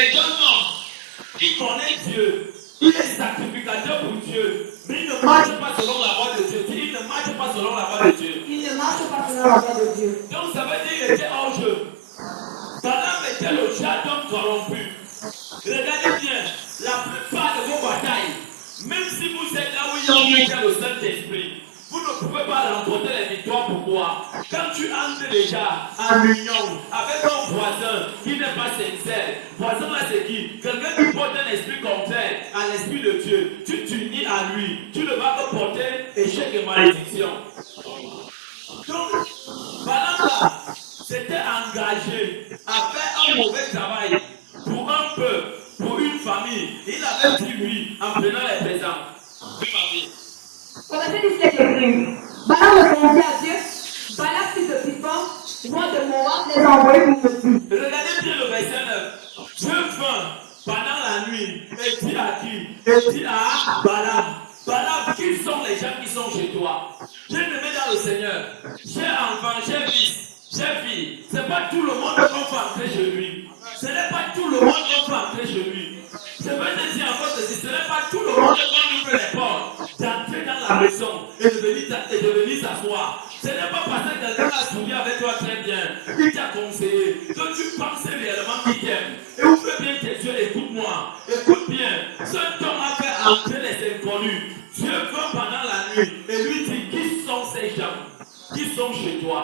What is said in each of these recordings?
est un homme qui connaît Dieu. Il est sacrificateur pour Dieu. Mais il ne marche pas selon la voie de Dieu. Il ne marche pas selon la voie de Dieu. Il ne marche pas selon la voie de Dieu. Donc ça veut dire qu'il était hors jeu. Balaam était le genre d'homme corrompu. Regardez bien, la plupart de vos batailles, même si vous êtes là où il y a le Saint-Esprit, vous ne pouvez pas remporter les victoires. Pourquoi? Quand tu entres déjà en union avec un voisin qui n'est pas sincère, voisin là c'est qui? Quelqu'un qui porte un esprit contraire à l'esprit de Dieu, tu t'unis à lui, tu ne vas pas porter échec et malédiction. Donc, Balaam là, s'était engagé à faire un mauvais travail pour un peuple, pour une famille. Il avait dit oui en prenant les présents. Au verset 17 écrit, Balaam répondit à Dieu, Balak fils de Zippor, roi de Moab, les a envoyés pour me tuer. Regardez bien le verset 9. Dieu vint pendant la nuit et dit à qui? Et dit à Balaam. Balaam, qui sont les gens qui sont chez toi? Bien-aimé dans le Seigneur, cher enfant, cher fils, chère fille, ce n'est pas tout le monde qui va entrer chez lui. Ce n'est pas tout le monde qui va entrer chez lui. Je veux te dire encore ceci, ce n'est pas tout le monde qui va ouvrir les portes, d'entrer dans la maison et de venir s'asseoir. Ce n'est pas parce que quelqu'un a souri avec toi très bien, qui t'a conseillé, que tu penses réellement qu'il t'aime. Et ouvre bien tes yeux, écoute-moi, écoute bien. Cet homme a fait entrer les inconnus. Dieu vint pendant la nuit et lui dit, qui sont ces gens qui sont chez toi?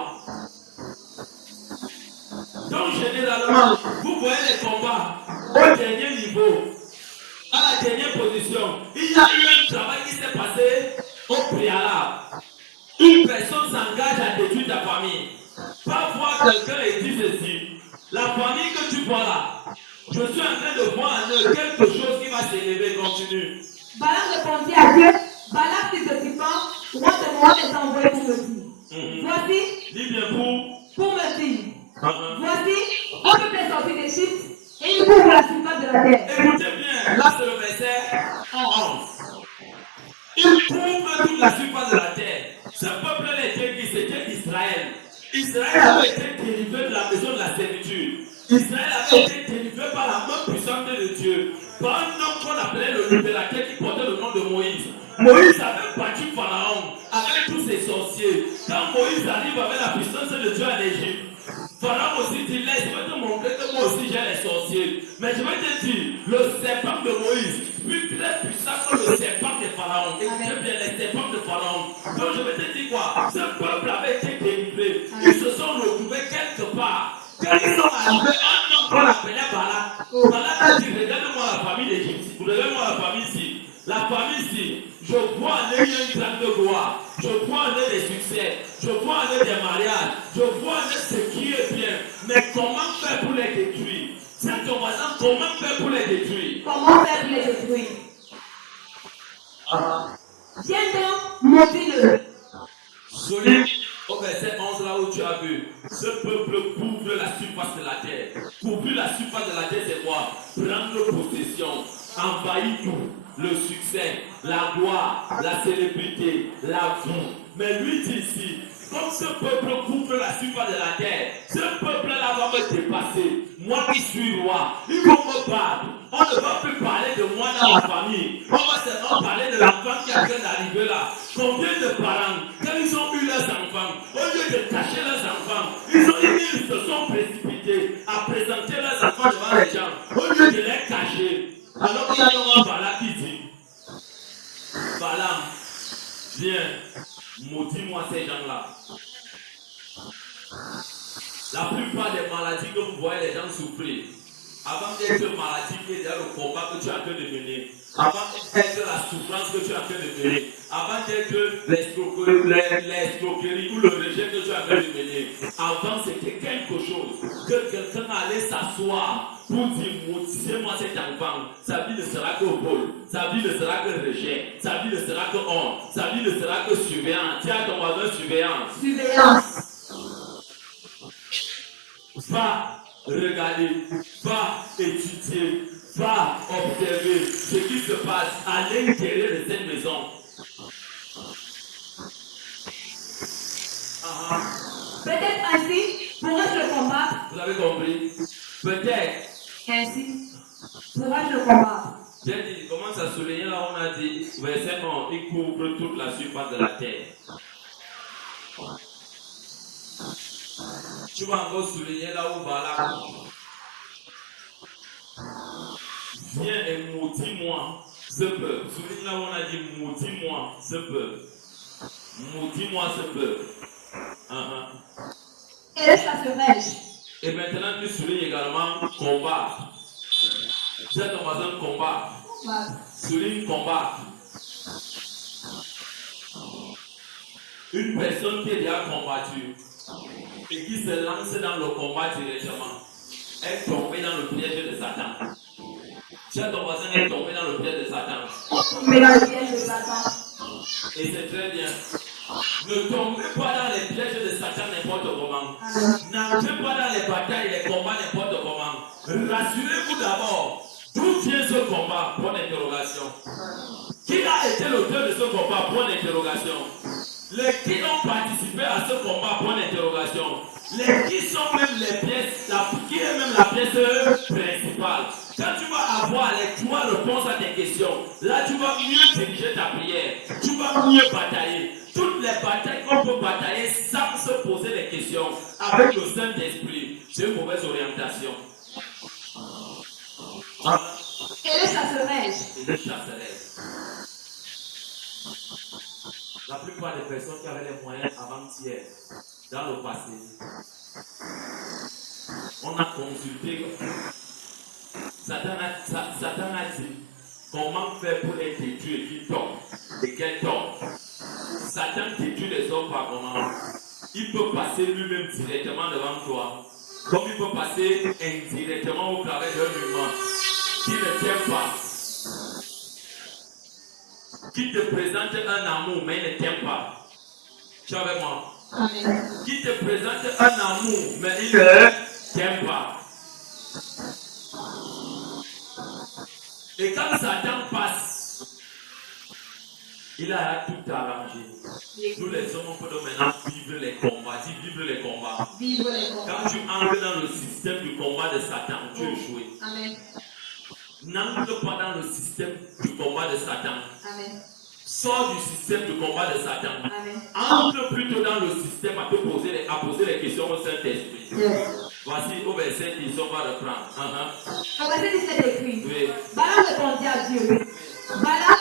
Donc généralement, vous voyez les combats au dernier niveau, à la dernière position. Il y a eu un travail qui s'est passé au préalable. Une personne s'engage à détruire ta famille. Parfois, quelqu'un dit ceci. La famille que tu vois là, je suis en train de voir en eux quelque chose qui va s'élever. Continue. Balaam répondit à Dieu, Balak fils de Zippor, roi de Moab, les a envoyés pour me dire. Voici, dis bien pour me dire, voici, on peut les sortir d'Égypte et il couvre la surface de la terre. Écoutez bien, là c'est le verset 11. Il couvre toute la surface de la terre. Ce peuple-là était qui? C'était Israël. Israël avait été délivré de la maison de la servitude. Israël avait été délivré par la main puissante de Dieu. Par un homme qu'on appelait le libérateur qui portait le nom de Moïse. Moïse avait battu Pharaon avec tous ses sorciers. Quand Moïse arrive avec la puissance de Dieu en Égypte, Pharaon aussi dit, laisse-moi te montrer que moi aussi j'ai les sorciers. Mais je vais te dire, le serpent de Moïse fut très puissant que le serpent de Pharaon. Écoutez bien, les serpents de Pharaon. Donc je vais te dire quoi? Ce peuple avait été délivré. Ils se sont retrouvés quelque part. Quand ils sont arrivés, un homme qu'on appelait Balak. Balak a dit, regarde-moi la famille d'Égypte. Regardez-moi la famille ici. La famille ici. Je vois en eux une grande gloire. Je vois en eux des succès. Je vois en eux des mariages. Je vois en eux ce qui est bien. Mais comment faire pour les détruire? C'est ton voisin, comment faire pour les détruire? Comment faire pour les détruire? Viens donc, maudis-le. Solide au verset 11 là où tu as vu. Ce peuple couvre la surface de la terre. Couvrir la surface de la terre, c'est quoi? Prendre possession, envahir tout. Le succès, la gloire, la célébrité, la vie. Mais lui dit ici, comme ce peuple couvre la surface de la terre, ce peuple-là va me dépasser. Moi qui suis roi, ils vont me battre. On ne va plus parler de moi dans la famille. On va seulement parler de l'enfant qui vient d'arriver là. Combien de parents, quand ils ont eu leurs enfants, au lieu de cacher leurs enfants, ils se sont précipités à présenter leurs enfants devant les gens, au lieu de les cacher. Alors qu'il y a un Balaam qui dit, Balaam, viens, maudis-moi ces gens-là. La plupart des maladies que vous voyez les gens souffrir, avant d'être maladie, il y a le combat que tu es en train de mener. Avant d'être la souffrance que tu es en train de mener. Avant d'être l'escroquerie ou le rejet que tu es en train de mener. Avant, c'était quelque chose que quelqu'un allait s'asseoir pour dire, maudissez-moi cet enfant. Sa vie ne sera que vol. Sa vie ne sera que rejet. Sa vie ne sera que honte. Sa vie ne sera que surveillance. Tiens ton voisin, surveillance. Surveillance. Va regarder, va étudier, va observer ce qui se passe à l'intérieur de cette maison. Peut-être ainsi pourrais-je le combattre. Vous avez compris? Peut-être ainsi pourras le combattre. J'ai dit, il commence à souligner là, on a dit, verset 1, il couvre toute la surface de la terre. Tu vas encore souligner là où Balak viens et maudis-moi ce peuple. Souligne là où on a dit maudis-moi ce peuple. Maudis-moi ce peuple. Et le chasserai-je. Et maintenant tu soulignes également combat. C'est ton voisin combat. Souligne combat. Une personne qui est déjà combattue et qui se lance dans le combat directement est tombée dans le piège de Satan. Tu as ton voisin est tombé dans le piège de Satan. Mais dans le piège de Satan. Et c'est très bien. Ne tombez pas dans les pièges de Satan n'importe comment. N'entrez pas dans les batailles, les combats n'importe comment. Rassurez-vous d'abord. D'où vient ce combat? Point d'interrogation. Qui a été l'auteur de ce combat? Point d'interrogation. Les qui ont participé à ce combat? Point d'interrogation. Les qui sont même les pièces, qui est même la pièce principale. Quand tu vas avoir les trois réponses à tes questions, là tu vas mieux diriger ta prière. Tu vas mieux batailler. Toutes les batailles qu'on peut batailler sans se poser des questions avec le Saint-Esprit, c'est une mauvaise orientation. Et le chasserai-je. Et le chasserai. La plupart des personnes qui avaient les moyens avant-hier, dans le passé, on a consulté. Satan a dit comment faire pour les détruire et qui tombe et quel tombe. Satan détruit les hommes par comment. Il peut passer lui-même directement devant toi, comme il peut passer indirectement au travers d'un humain qui ne t'aime pas, qui te présente un amour mais il ne t'aime pas. Tu es avec moi? Amen. Qui te présente un amour mais il ne t'aime pas. Et quand Satan passe, il a tout arrangé. Nous les hommes, on peut maintenant vivre les combats. Dis vivre les combats. Vivre les combats. Quand tu entres dans le système du combat de Satan, tu es joué. Amen. N'entre pas dans le système du combat de Satan. Amen. Sors du système du combat de Satan. Amen. Entre plutôt dans le système à poser les questions au Saint-Esprit. Yes. Voici au verset 10, on va reprendre. Au verset 17 écrit. Oui. Balaam répondit à Dieu. Balaam,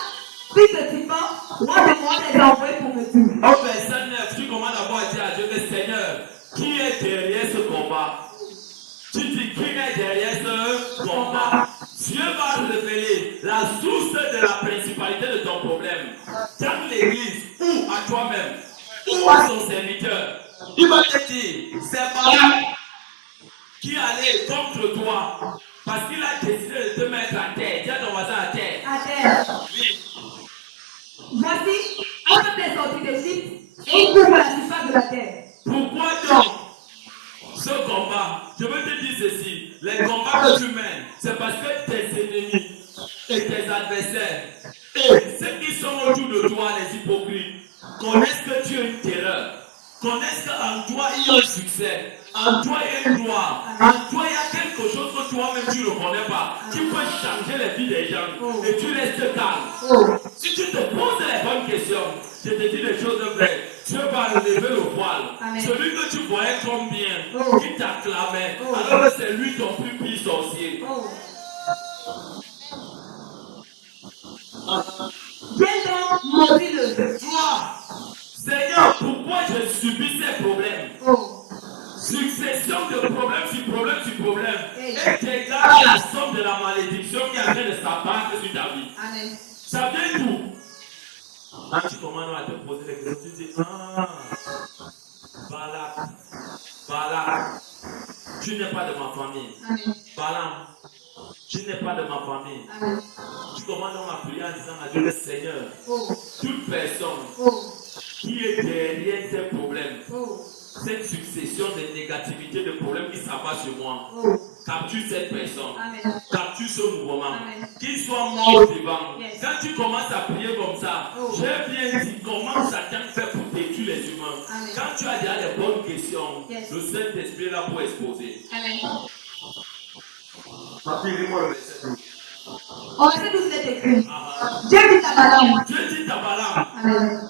fils de Zippor, roi de Moab, les a envoyés pour me tuer. Au verset 9, tu commences d'abord à dire à Dieu, mais Seigneur, qui est derrière ce combat? Tu dis, qui est derrière ce combat? Dieu va révéler la source de la principalité de ton problème. Dans l'église ou à toi-même, ou à son serviteur, il va te dire, c'est Balaam qui allait contre toi parce qu'il a décidé de te mettre à terre. Dis à ton voisin à terre. À terre. Oui. Voici, un peuple est sorti d'Égypte et il couvre la surface de la terre. Pourquoi donc ce combat? Je veux te dire ceci. Les combats que tu mènes, c'est parce que tes ennemis et tes adversaires et ceux qui sont autour de toi, les hypocrites, connaissent que tu es une terreur. Connaissent qu'en toi il y a un succès. En toi il y a une gloire. En toi il y a quelque chose que toi-même tu ne connais pas. Qui peut changer la vie des gens. Et tu restes calme. Si tu te poses les bonnes questions, je te dis des choses vraies. Dieu va lever le voile. Amen. Celui que tu voyais comme bien, qui t'acclamait, Oh. alors que c'est lui ton plus pire sorcier. Oh. Viens donc, maudis-le. Toi, Seigneur, pourquoi je subis ces problèmes? Oh. Succession de problème sur problème sur problème. Hey. Et déclare la somme de la malédiction qui est en train de s'abattre sur ta vie. Amen. Ça vient d'où? Quand tu commences à te poser les questions, tu dis, Balak, tu n'es pas de ma famille. Amen. Balaam, tu n'es pas de ma famille. Amen. Tu commences donc à prier en disant à Dieu, le Seigneur, Oh. toute personne Oh. qui est derrière ces problèmes, Oh. cette succession de négativité, de problèmes qui s'abat sur moi, Oh. capture cette personne, Amen. capture ce mouvement, Amen. qu'il soit mort ou vivant. Yes. Quand tu commences à prier comme ça, Oh. j'ai bien dit comment Satan fait pour détruire les humains. Amen. Quand tu as déjà les bonnes questions, Yes. le Saint-Esprit est là pour exposer. Amen. Papy, lis-moi le verset 12. Au verset 12, il est écrit. Dieu dit à Balaam. Dieu dit à Balaam. Amen.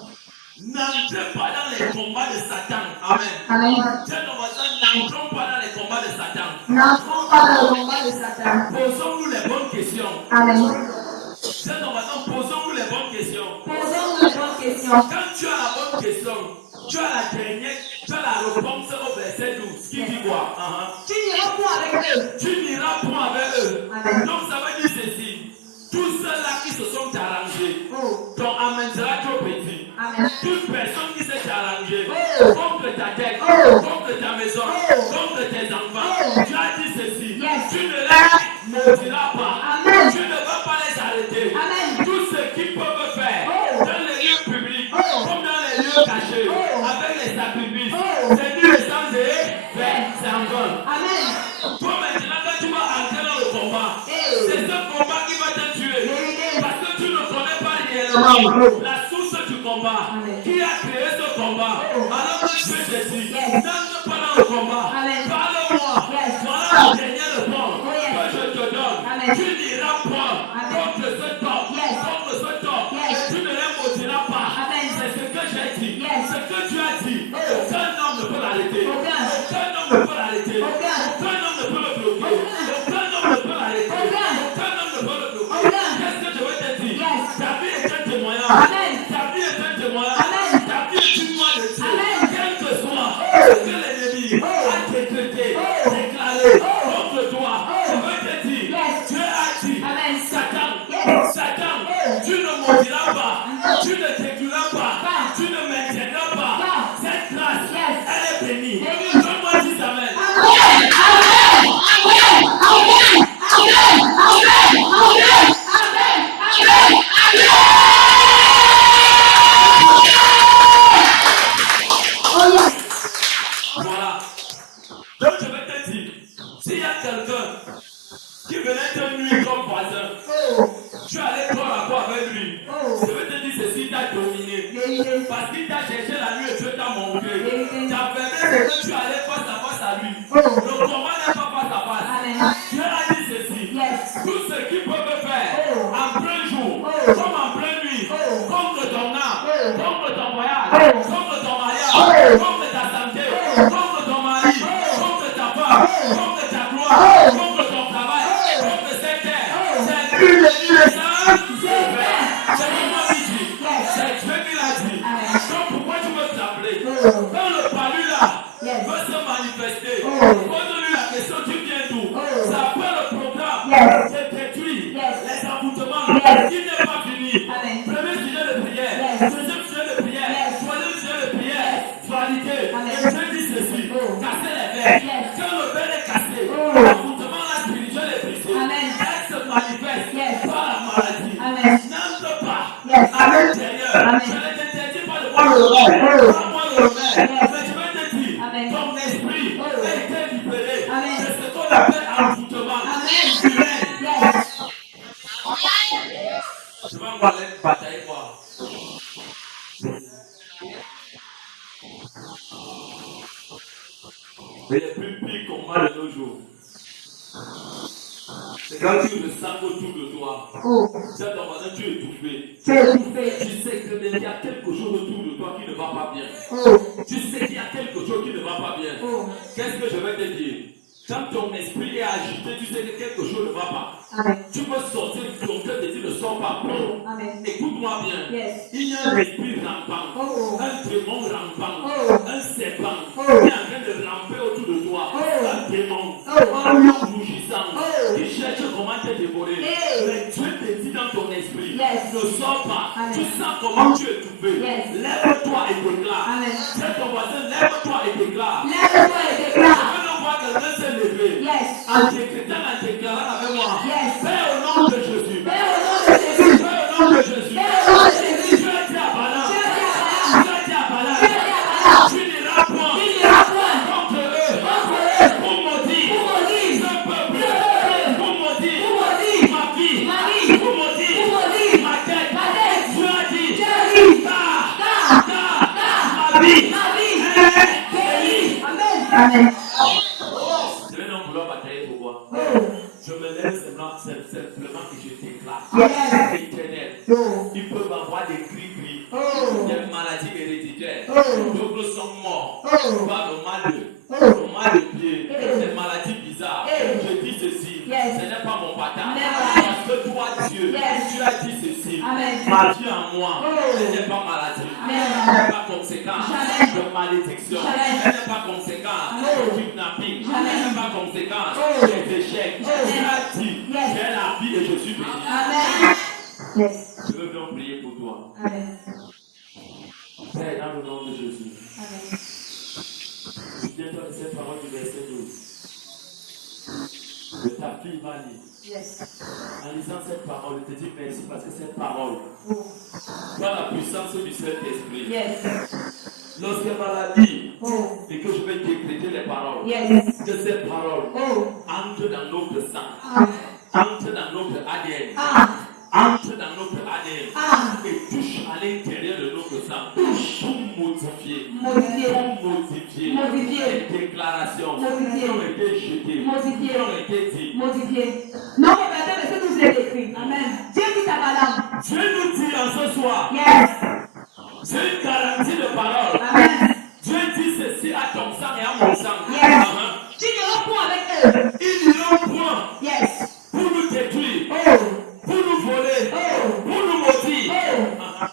N'entrez pas dans les combats de Satan. Amen. Amen. Dieu nous dit, n'entrons pas dans les combats de Satan. N'entrons pas dans le combat de Satan. Posons-nous les bonnes questions. Amen. Dieu nous dit, posons-nous les bonnes questions. Posons-nous les bonnes questions. Quand tu as la bonne question, tu as la dernière, tu as la réponse au verset 12. Qui dit quoi? Tu n'iras point avec eux. Tu n'iras point avec eux. Amen. Donc ça veut dire ceci. Tous ceux-là qui se sont arrangés, ton amen sera trop petit. Amen. Toute personne qui s'est arrangée contre ta tête, Oh. contre ta maison, Oh. contre tes enfants, Oh. tu as dit ceci. Yes. Tu ne les maudiras pas. Amen. Tu ne vas pas les arrêter. Amen. Tout ce qu'ils peuvent faire Oh. dans les lieux publics, Oh. comme dans les lieux cachés, Oh. avec les sacrifices, Oh. c'est du sang de faire, c'est en vain. Amen. Toi maintenant, quand tu vas entrer dans le combat, Eh. c'est ce combat qui va te tuer. Vérité. Parce que tu ne connais pas réellement Oh. la source du combat. Amen. Qui a créé ce combat? Oh. Alors que Dieu te dit, Yes. n'entre pas dans le combat. Amen. Parle-moi. Yes. Voilà la dernière réponse Oh, yes. que je te donne. Amen. Tu n'iras point Amen. contre ce top. Yes. Contre ce top. Yes. Tu ne les maudiras pas. Amen. C'est ce que j'ai dit. Yes. Ce que tu as dit. Oh. Aucun homme ne peut l'arrêter. Aucun. Aucun homme ne peut l'arrêter. Aucun. Aucun homme ne peut le bloquer. Aucun. Aucun homme ne peut l'arrêter. Aucun. Aucun homme ne peut le bloquer. Aucun. Qu'est-ce que je vais te dire? Yes. Ta vie est un témoignage. Amen. Ta vie est un témoignage. Amen. Ta vie est une loi de Dieu. Amen. Quel que soit ce que l'ennemi a décrété, Oh. déclaré Oh. contre toi, je veux te dire, Yes. Dieu a dit, Amen. Satan, Yes. Satan, Oh. tu ne maudiras pas, Amen. tu ne t'écueilleras pas, Pas. tu ne maintiendras pas. Pas. Cette grâce, Yes. elle est bénie. Bénie. Donne-moi 10 amen. Voilà. Donc je vais te dire, s'il y a quelqu'un qui venait te nuire comme voisin, tu allais corps à corps avec lui. Je vais te dire ceci, t'a dominé. Parce qu'il t'a cherché la nuit et Dieu t'a montré. Tu as permis que tu allais face à face à lui. Le combat n'est pas face à face. Amen. Dieu a dit ceci. Yes. Tout ce qu'ils peuvent faire en plein jour, comme en pleine nuit, contre ton âme, contre ton voyage, contre ton mariage, contre ta santé, contre ton mari, contre ta femme, contre ta gloire, contre ton travail, contre cette terre. C'est Dieu qui l'a dit. C'est vraiment dit. C'est Dieu qui l'a dit. Donc pourquoi tu veux t'appeler? Quand le palu là veut se manifester, pose-lui la question, tu viens d'où? C'est après le programme de détruire les envoûtements qui n'est pas fini. Amen. Premier sujet de prière, deuxième sujet de prière, troisième sujet de prière, validé. Et Dieu dit ceci, casser les verres. Quand le verre est cassé, l'envoûtement là spirituel est brisé. Amen. Elle se manifeste par la maladie. Amen. N'entre pas Yes. à l'intérieur. Amen. Je ne t'interdis pas de voir le remède. Pas moi le remède. Mais je vais te dire, Amen. ton esprit a été libéré Amen. de ce qu'on appelle envoûtement. Amen. Humain. Yes. Je vais aller batailler quoi. Mais les plus pires combats de nos jours, c'est quand tu ressens autour de toi. Tu as ton voisin, tu es étouffé. Tu sais qu'il y a quelque chose autour de toi qui ne va pas bien. Tu sais qu'il y a quelque chose qui ne va pas bien. Qu'est-ce que je vais te dire? Quand ton esprit est agité, tu sais que quelque chose ne va pas. Amen. Tu peux sortir, ton cœur te dit ne sors pas. Amen. Écoute-moi bien. Yes. Il y a un esprit rampant, un démon rampant, un serpent qui est en train de ramper autour de toi. Un démon, un lion rougissant qui cherche comment te dévorer. Mais Dieu te dit dans ton esprit, Yes. ne sors pas. Amen. Tu sens comment tu es étouffé. Yes. Lève-toi et déclare. Amen. C'est ton voisin, lève-toi et déclare. Lève-toi et Je déclare. veux ne voir quelqu'un se lever. Yes. En décrétant, en déclarant avec moi. Yes. Père au nom de Jésus. Père au nom de Jésus. Père au nom de Jésus. Père au nom de Jésus. Tu as dit à Balaam. Tu as dit à Balaam. Tu as dit à Balaam. Tu as dit à Balaam. Tu n'iras point Tu n'iras point contre eux. contre eux. Pour maudire Pour maudire ce peuple. ce peuple. Pour maudire Pour maudire ma vie. ma vie. Pour maudire Pour maudire ma tête. ma tête. Tu as dit. Tu as dit. Car ma vie. Ma vie. est Bénie. bénie. Amen. Amen. Je vais donc vouloir batailler pour quoi? Oh. Je me lève simplement que je déclare. Yes. Éternel. Oh. Ils peuvent avoir des gris-gris, Oh. des maladies héréditaires. Oh. D'autres sont morts Oh. par le mal de pied, des maladies bizarres. Oh. Je dis ceci, Yes. ce n'est pas mon bâtard. Never. Parce que toi, Dieu, Yes. tu as dit ceci. Amen. Ma vie en moi, Oh. elle n'est pas maladie. Never. Elle n'est pas conséquence Jamais. de malédiction. Jamais. Elle n'est pas conséquence Oh. de kidnapping. Jamais. Elle n'est pas conséquence Oh. des échecs. Oh. Tu as dit, Yes. j'ai la vie et je suis béni. Amen. Yes. Je veux bien prier pour toi. Amen. Père, dans le nom de Jésus, Amen. souviens-toi de cette parole du verset 12. De ta fille Mali. Yes. En lisant cette parole, je te dis merci parce que cette parole, Oh. par la puissance du Saint-Esprit, Yes. lorsqu'elle va la lire Oh. et que je vais décréter les paroles, Yes. que ces paroles Oh. entrent dans notre sang, Ah. entrent dans notre ADN, Ah. entrent dans notre ADN Ah. et touchent à l'intérieur de notre sang pour modifier. Modifier. Pour modifier Modifier. les déclarations Modifier. qui ont été jetées, Modifier. qui ont été dites. Modifier. Non, mais verset nous est écrit. Amen. Dieu dit à Balaam. Dieu nous dit en ce soir, Yes. j'ai une garantie de parole. Amen. Dieu dit ceci à ton sang et à mon sang. Yes. Tu n'iras point avec eux. Ils n'iront point Yes. pour nous détruire, Oh. pour nous voler, Oh. pour nous maudire. Oh.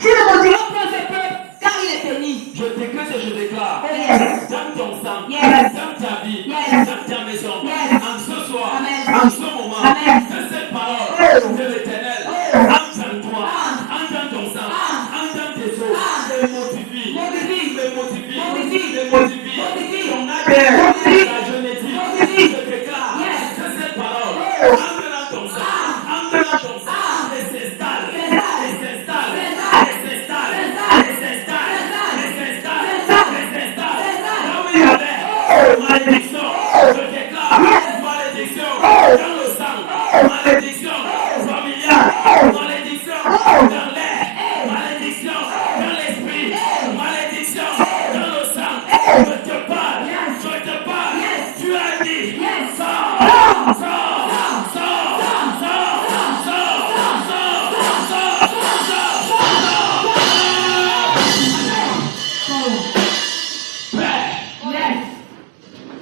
Tu ne maudiras point ce peuple, car il est béni. Je décrète et je déclare, Oh yes. dans ton sang, Yes. dans ta vie, Yes. dans ta maison, Yes. en ce soir, Amen. en ce moment, Amen. que cette parole Oh. de l'Éternel Oh. entre en toi, Ah. entre dans ton sang, Ah. entre dans tes os, Ah. te modifie, Modifie. te modifie, Modifie. te modifie, Modifie. ton ADN, Modifie. ta génétique, Modifie. je déclare Yes. que cette parole Oh. entre dans ton sang, entre dans ton sang, Ah. et s'installe, S'installe. et s'installe, S'installe. et s'installe, S'installe. et s'installe, S'installe. et s'installe, S'installe. et s'installe. S'installe. Là où il y avait malédiction, je déclare malédiction dans le sang, malédiction familiale, malédiction dans l'air, malédiction dans l'esprit, malédiction dans le sang. Je te parle, je te parle. Tu as dit, sors, sors, sors, sors, sors, sors, Père, Yes.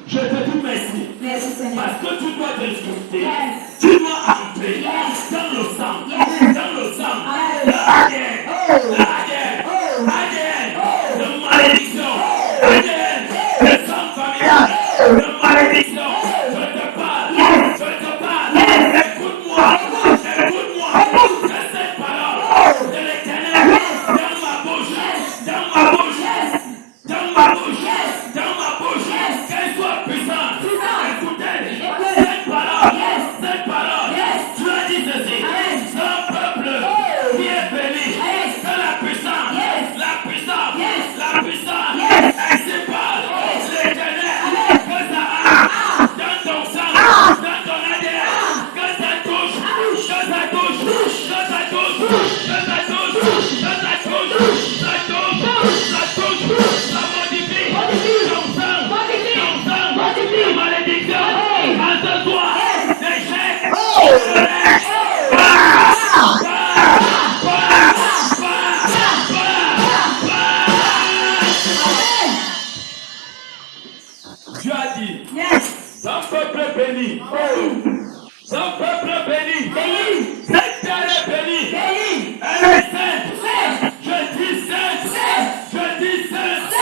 je te dis merci. Merci Seigneur. Parce que tu dois t'insulter. Yes. Tu dois entrer Yes. dans le sang. Yes. Dans le sang. Amen. L'ADN. Oh. L'ADN. Oh. ADN. De malédiction. ADN. De sang familial. De malédiction. Je te parle. Yes. Je te parle. Écoute-moi. Écoute-moi. Que cette parole de l'Éternel dans ma bouche. Dans ma bouche. Dans ma bouche. Dans ma bouche. Qu'elle soit puissante. Écoutez. Cette parole. Cette parole. Tu as dit ceci. C'est un peuple qui est béni. C'est la puissance. La puissance. La puissance. Ainsi parle l'Éternel. Que ça a dans ton sang. Dans ton ADN. Que ça touche. Que ça touche. Que ça touche. Que ça touche. Que ça touche. Ça touche. Ça touche. Ça modifie. Ton sang. Ton sang. La malédiction. En ce soir. L'échec. Dieu a dit, son peuple béni, son peuple béni, cette terre est bénie, elle est sainte, je dis sainte,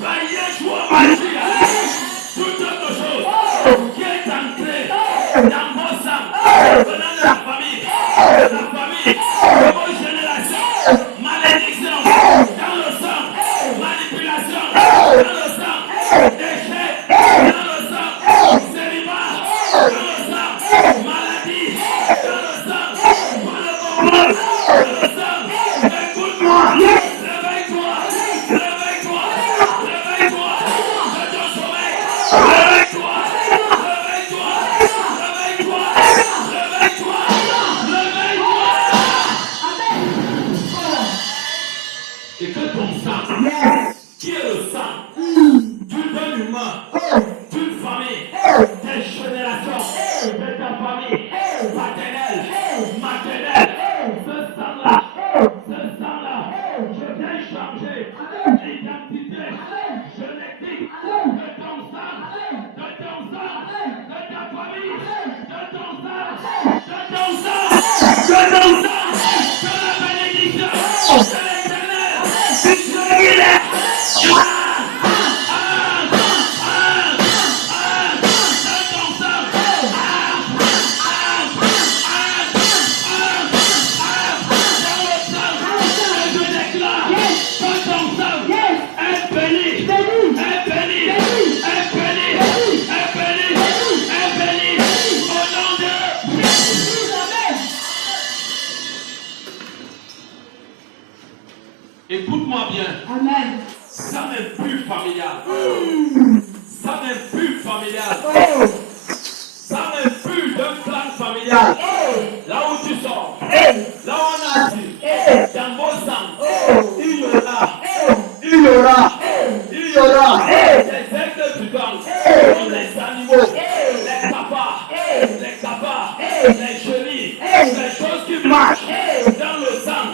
par Yeshua Mashiach, toute autre chose qui est ancrée dans vos sangs, venant de la famille, de vos générations, malédiction, dans le sang, manipulation, dans le sang, déchet, dans le sang, célibat, dans le sang, maladie, dans le sang, bien. Amen. Ça m'impure familial. Ça m'impure familial. Ça m'impure d'un clan familial. Là où tu sors, là où on a dit, dans vos sangs, il y aura des aigles du gang, comme les animaux, les cafards, les chenilles, les choses qui marchent dans le sang,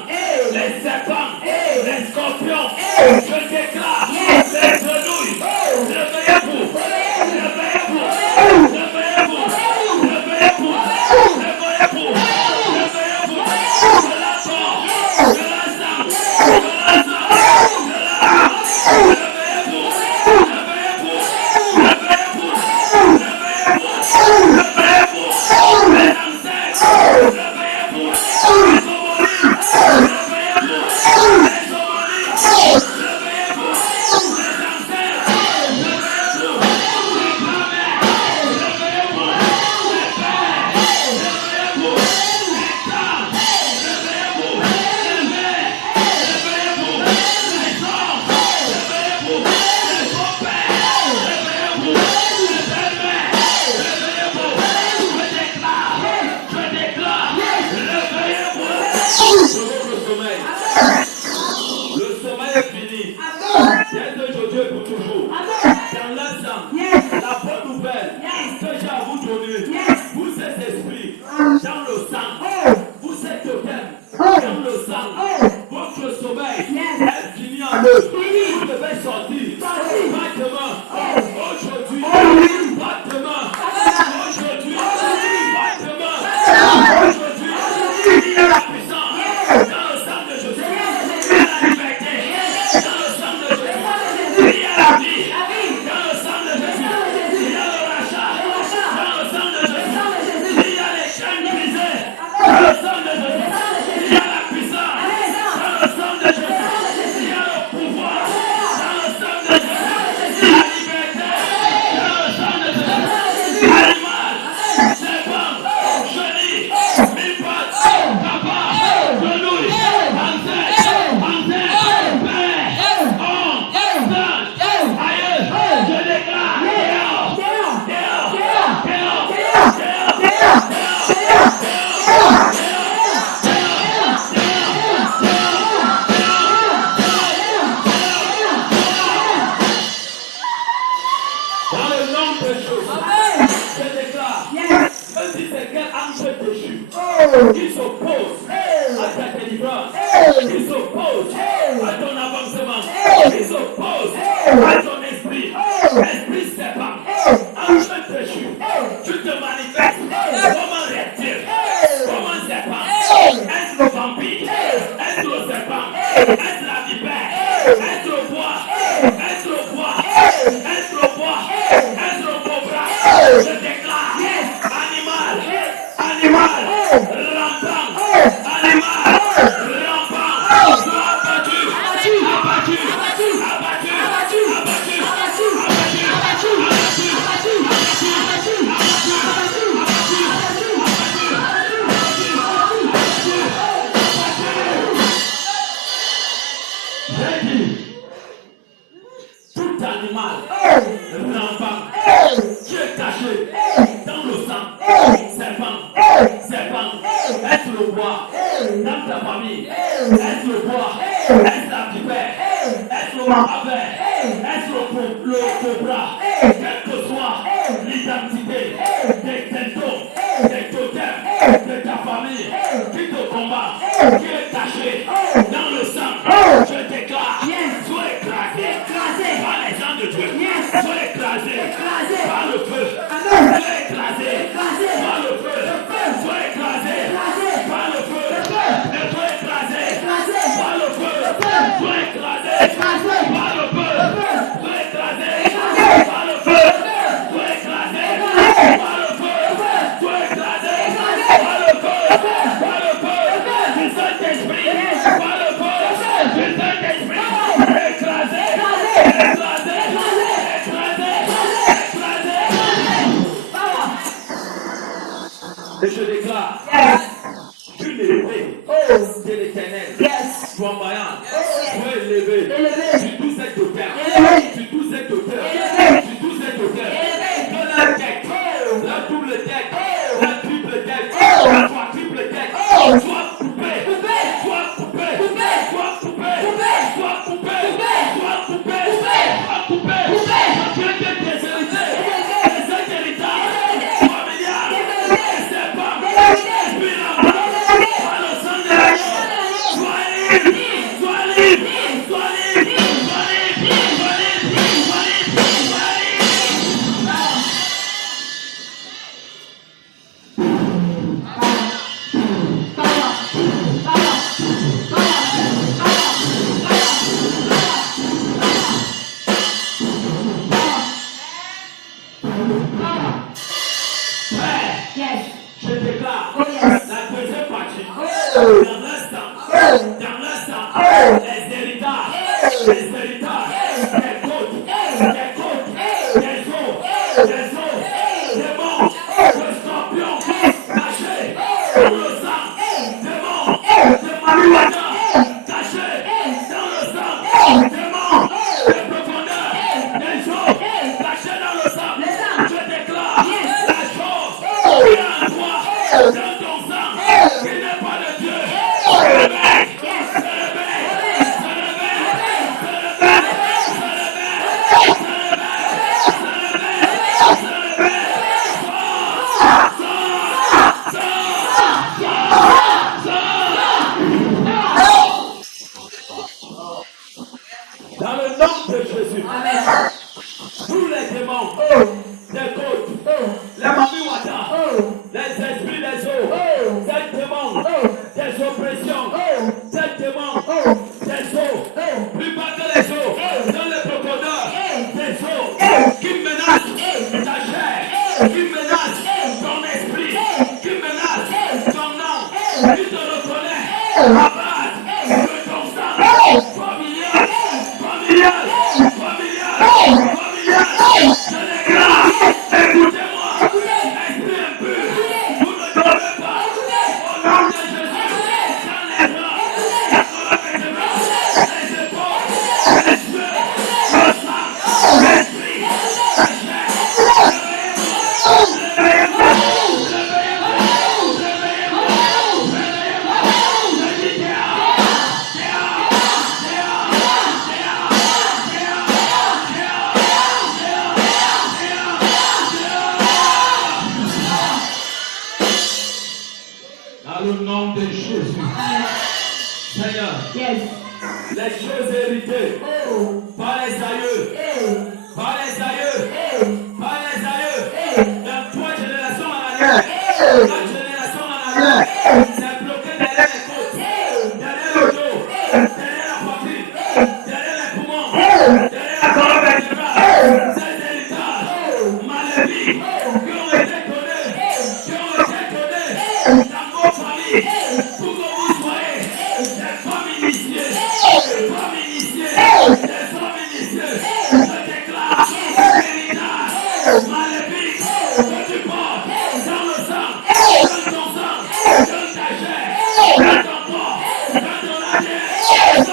les serpents, les scorpions. Je déclare les grenouilles. Réveillez-vous. Qui s'oppose à ta délivrance, qui s'oppose à ton avancement, qui s'oppose à ton esprit, esprit serpent, ange péchu, tu te manifestes comme un reptile, comme un serpent, est-ce le vampire, est-ce le serpent, est-ce la vipère, est-ce le bois, est-ce le bois, est-ce le bois, est-ce le cobra, je déclare, animal, rampant, animal, rampant, sois abattu, j'ai dit, tout animal, rampant, qui est caché dans le sang, serpent, est-ce le bois, dans ta famille, est-ce le bois, est-ce la vipère, est-ce le ravin, est-ce le cobra, quelle que soit l'identité des symptômes, des totems de ta famille, qui te combat, qui est caché dans le sang, je déclare, sois écrasé par les gens de Dieu, sois écrasé par le feu, sois écrasé par le feu, sois écrasé par le feu, sois écrasé par le feu, sois écrasé par le feu, sois écrasé par le feu, sois écrasé par le feu, sois écrasé par le feu, du Saint-Esprit, par le feu, du Saint-Esprit, écrasé. Et je déclare, tu n'es de l'Éternel. Yes. Flamboyant. yes. Sois élevé. Élevé. Sur tous cette hauteur. Élevé. Sur tous cette hauteur. Élevé. Sur tous cette hauteur. Élevé. Que la tête, la double tête, la triple tête, la quadruple tête, soit coupée, soit coupée, soit coupée, soit coupée, soit coupée, soit coupée, soit déshérité, cet héritage familial, ces femmes, spirituellement, par le sang de l'agneau, sois libre, sois libre, sois libre, sois libre, sois libre, sois libre, sois libre. Père, Yes. je déclare Oh, yes. la deuxième partie. Oh. Dans l'instant, les héritages, des côtes, des os, des membres, des scorpions cachés dans le sang, des membres, des marijuana cachés dans le sang, des membres, des profondeurs, des os cachés dans le sang. Je déclare la chose qui est en toi, dans ton sang, qui n'est pas de Dieu. Se réveille, se réveille, se réveille, se réveille, se réveille, se réveille, dans le nom de Jésus, Amen. tous les démons, des côtes, les mamiwata, les esprits des eaux, ces démons, des oppressions, ces démons, des eaux, plus bas que les eaux, dans les profondeurs, des eaux qui menacent ta chair, qui menacent ton esprit, qui menacent ton âme, qui te reconnaît à base de ton sang, familial, familial, familial, familial, je déclare, écoutez-moi, esprit impur, vous ne dormez pas, au nom de Jésus, dans les bras, dans les épaules, les cheveux, le sang, l'esprit, la chair, réveillez-vous, réveillez-vous, réveillez-vous, réveillez-vous, je dis dehors, dans le nom de Jésus, Seigneur, Yes. les choses héritées Oh. par les aïeux, par les aïeux, par les aïeux, dans 3 générations en arrière, 4 générations en arrière, c'est bloqué derrière les côtes, derrière le dos, derrière la poitrine, derrière les poumons, derrière la colonne vertébrale, ces héritages maléfiques qui ont été donnés dans vos familles pour que vous soyez des femmes initiées, des femmes initiées, des femmes initiées. Je déclare héritage maléfique que tu portes dans le sang, dans ton sang, dans ta chair, dans ton corps, dans ton ADN.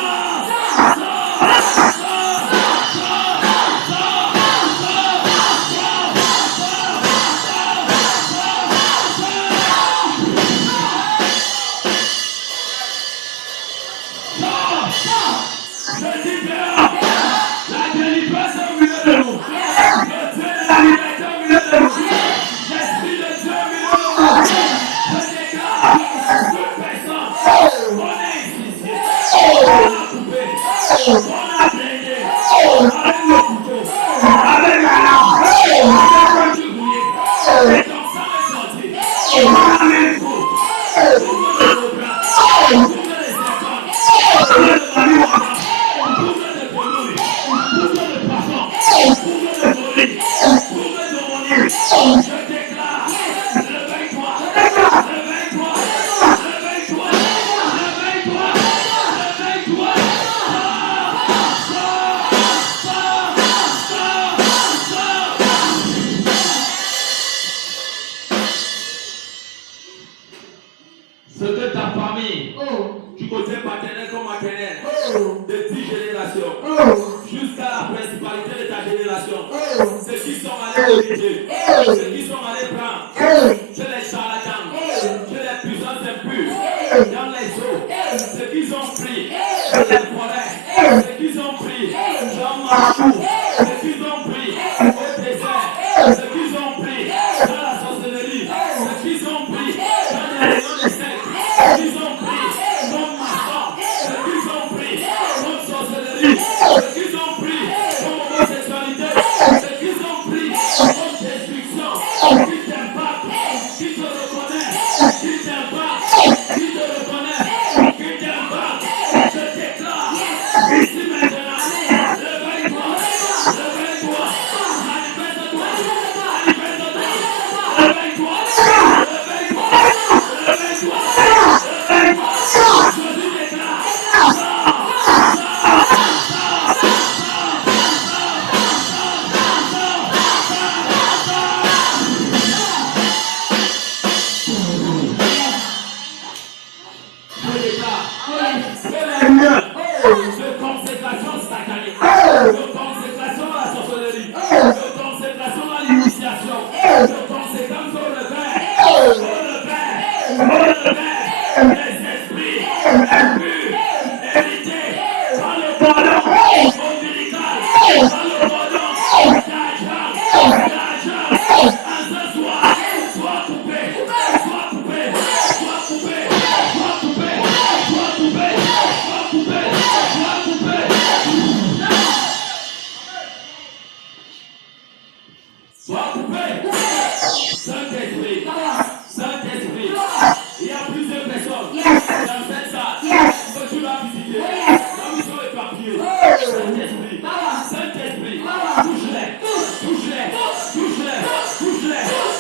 Ce que ta famille, Oh. du côté paternel comme maternel, Oh. de 10 générations, Oh. jusqu'à la principalité de ta génération, Oh. ceux qui sont allés hériter, ceux qui sont allés prendre, chez les charlatans, chez les puissances impures, dans les eaux, ceux qui ont pris dans les forêts, ceux qui ont pris dans Marchou, ceux qui ont pris au désert, ceux qui ont pris dans la sorcellerie, ceux qui ont pris dans les réunions de sectes, ceux qui ont pris comme maçon, ceux qui ont pris comme sorcellerie, ceux qui ont pris comme homosexualité, ceux qui ont pris comme destruction, qui t'aiment pas, qui te reconnaissent, qui t'aiment pas, qui te reconnaissent, qui t'aiment pas, je déclare ici maintenant, réveille-toi, réveille-toi, manifeste-toi, manifeste-toi, réveille-toi, réveille-toi, réveille-toi, réveille-toi, je déclare, de consécration satanique, de consécration à la sorcellerie, de consécration à l'initiation, de conséquence au revers des esprits impurs, hérités par le cordon ombilical, par le cordon d'argent, en ce soir, sois coupé, sois coupé, sois coupé, sois coupé, sois coupé, sois coupé, sois coupé. Sois coupé. Saint-Esprit, Saint-Esprit, il y a plusieurs personnes dans cette salle que tu vas visiter. Là où sont les papiers. Saint-Esprit, Saint-Esprit, touche-les, touche-les, touche-les,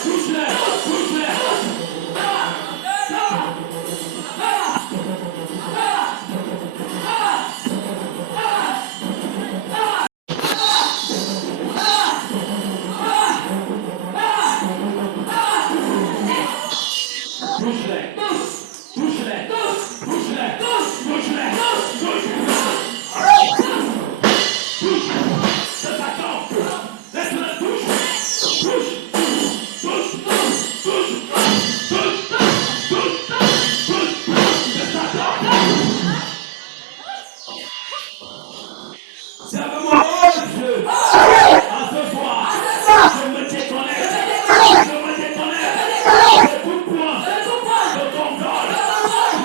touche-les, touche-les, touche-les. Touche-les, touche-les, touche-les, touche-les, touche. C'est ta camp. Laisse-le touche, touche, touche, touche, touche, touche. C'est ta camp. C'est avec moi, oh Dieu. En ce soir, je me déconnecte. Je me déconnecte de tout point, de ton corps,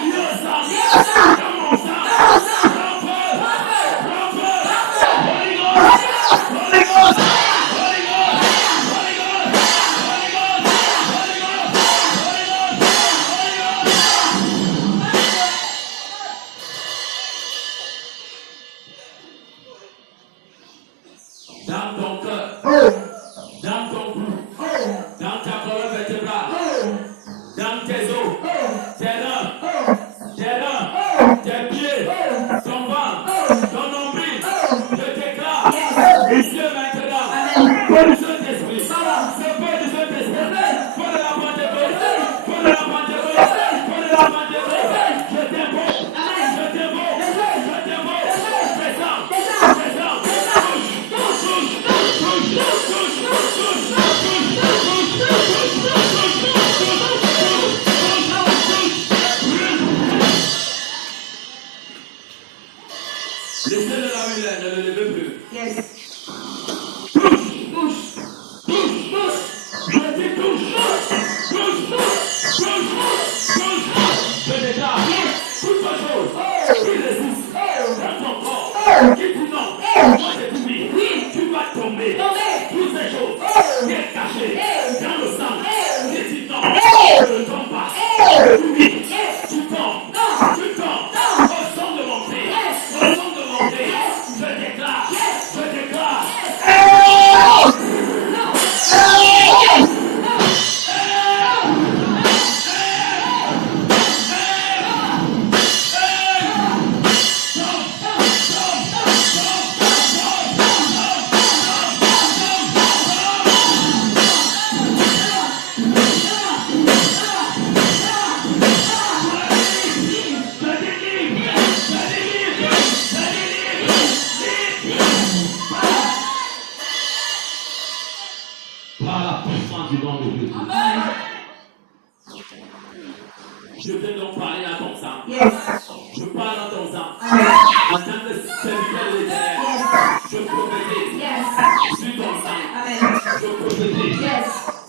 lié au sang, dans mon sang. Prends feu, prends feu. Holy Ghost, Holy Ghost, Holy Ghost, Holy Ghost, Holy Ghost, Holy Ghost, Holy Ghost, Holy Ghost. Dans ton cœur, dans ton cou, dans ta colonne vertébrale, dans tes os, tes reins, tes pieds, ton ventre, ton nombril, je déclare ici maintenant, feu du Saint-Esprit, ce feu du Saint-Esprit, feu de la Pentecôte, feu de la Pentecôte, feu de la Pentecôte, je t'invoque, je t'invoque, je t'invoque, présent, présent, touche, touche, touche, touche, laissez-le la mulaire, ne le levez plus. Yes. Touche, touche, touche, touche. Je dis touche, touche, touche, touche. Je déclare toute chose qui résiste dans ton corps, qui dit non, moi j'ai tout mis. Tu vas tomber. Toutes ces choses qui est cachées dans le sang, qui dit non, ne tombe pas. Oui, tu tombes, tu tombes au son de mon cri, au son de mon cri. Je déclare, je déclare. Tombe, tombe, tombe, tombe. Je vais donc parler à ton sang. Yes. Je parle à ton sang. Amen. En tant que serviteur de l'Éternel, Yes. je prophétise Yes. sur ton sang. Amen. Je prophétise Yes.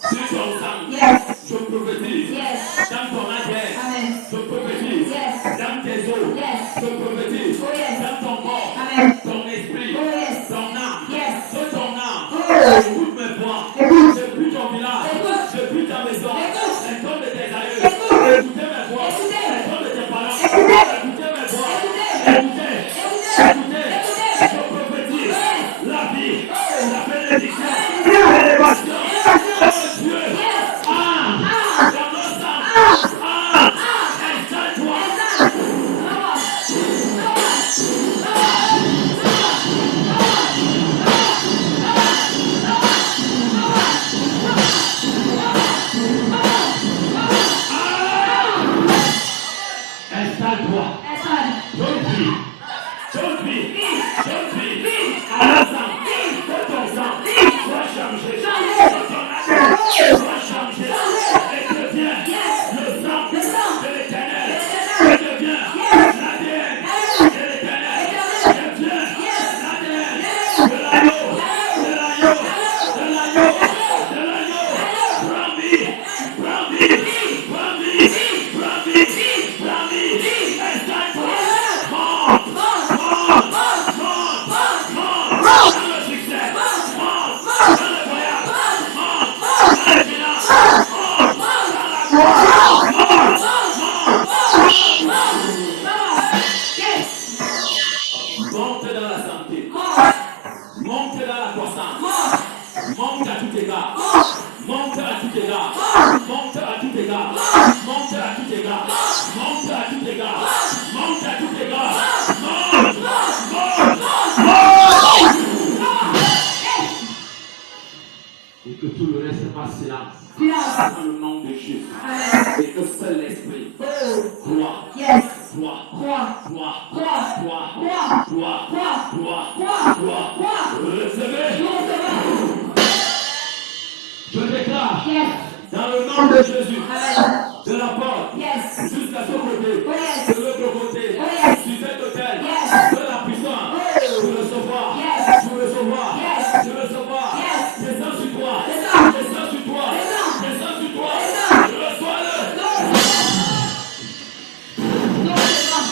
sur ton sang. Yes. Je prophétise Yes. dans ton ADN. Amen. Je prophétise Yes. dans tes os. Yes. Je prophétise Oh, yes. dans ton corps, Amen. ton esprit, Oh, yes. ton âme. Yes. De ton âme. Yes. Écoute mes voix. Écoute. Depuis ton village. Écoute. Depuis ta maison. Écoute. Les tombes de tes aïeux. Écoute. Écoutez mes voix. Écoutez. Les tombes de tes parents. Écoutez. Écoutez mes voix. Écoutez. Écoutez. Écoutez. Écoutez. Écoutez. Je prophétise Yes. la vie, la bénédiction, Yes. la élévation. Yes. Oh Dieu. Yes. Ah. Dans nos âmes. Ah. Installe-toi. Installe-toi. Jeune fille. Jeune fille. Jeune fille. À la sang. De ton sang. Sois changé. De ton âme. Sois changé. Et deviens le sang de l'Éternel. Et deviens l'ADN de l'Éternel. Deviens l'ADN de l'agneau. De l'agneau. De l'agneau. De l'agneau. Prends vie. Prends vie. Prends vie. Prends vie. Prends vie. Installe-toi. Monte. Monte. Monte. Monte. Dans le succès. Monte. Dans le voyage. Monte. Dans les finances. Monte. Dans la gloire. Monte. Monte dans la santé. Monte dans la croissance. Monte à tout égard. Monte à tout égard. Monte à tout égard. Monte à tout égard. Monte à tout égard. Monte à tout égard. Monte. Et que tout le reste passe silence. Dans le nom de Jésus. Et que seul l'esprit croit. Yes. Croit. Croix. Croit. Croix. Croit. Croix. Croit. Croix. Croit. Croix. Croit. Croix. Recevez. Nous recevons. Je déclare Yes. dans le nom de Jésus, Amen. de la porte Yes. jusqu'à ce côté, Oh, yes. de l'autre côté, Oh, yes. sur cet hôtel, Yes. de la puissance, Oh. je recevoir, Yes. je recevoir, Yes. je recevoir, Yes. descends sur toi, Descends. descends sur toi, Descends. descends sur toi, Descends. je reçois-le. Nous recevons. Nous recevons.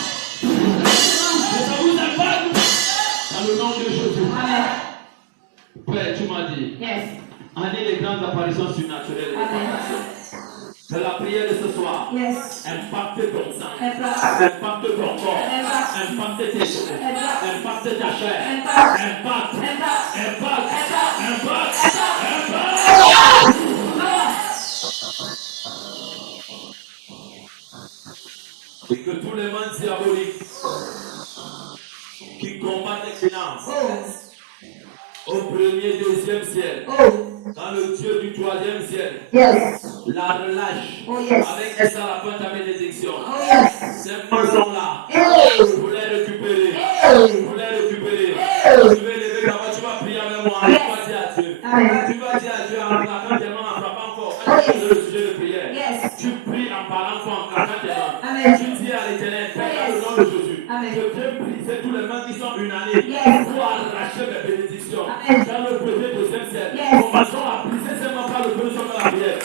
Et ça vous accompagne dans le nom de Jésus. Amen. Père, tu m'as dit, Yes. année les grandes apparitions surnaturelles et Amen. impactations. C'est la prière de ce soir. Yes. Impacte ton sang. Impact. Impacte ton corps. Impact. Impacte tes os. Impact. Impacte ta chair. Impact. Impact. Impact. Impact. Impact. Impact. Et que tous les mains diaboliques qui combattent l'excellence Oh. au premier, deuxième ciel, Oh. dans le Dieu du troisième ciel, Yes. la relâche Oh, yes. avec ça la fin de ta bénédiction. Oh, yes. Ces maisons-là, Hey. vous les récupérer. Hey. Vous les récupérer. Hey. Tu vas lever ta voix, tu vas prier avec moi. Tu Yes. vas dire à Dieu. Amen. Tu vas dire à Dieu en claquant tes mains, en frappant encore. Oh, Quand tu yes. fais le sujet de prière, Yes. tu pries en parlant fort, en claquant tes mains. Amen. Tu dis à l'Éternel, Père, Oh, dans le yes. nom de Jésus, Amen. je viens briser tous les mains qui sont unanimes Yes. pour arracher mes bénédictions. Amen. Dans le premier, deuxième ciel, Yes. commençons à briser ces mains par le feu sur la prière.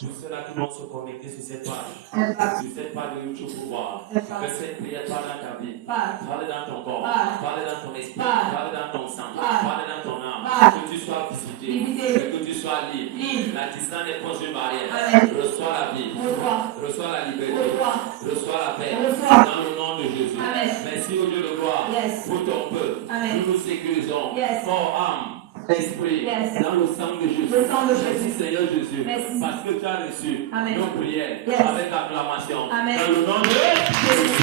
Pour cela, tout le monde se connecter sur cette page. Impact. Sur cette page de YouTube pour voir. Impact. Que cette prière parle dans ta vie. Parle. Parle dans ton corps. Parle. Parle dans ton esprit. Parle. Parle dans ton sang. Parle. Parle dans ton âme. Parle. Que tu sois visité. Visité. Que tu sois libre. Libre. La distance n'est pas une barrière. Amen. Reçois la vie. Reçois. Reçois la liberté. Reçois. Reçois la paix. Reçois. Dans le nom de Jésus. Amen. Merci au Dieu de gloire. Yes. Pour ton peuple. Amen. Nous nous sécurisons. Yes. Corps, âme, esprit. Yes. Dans le sang de Jésus. Le sang de Jésus. Merci Seigneur Jésus. Merci. Parce que tu as reçu Amen. nos prières Yes. avec acclamation. Amen. Dans le nom de Jésus.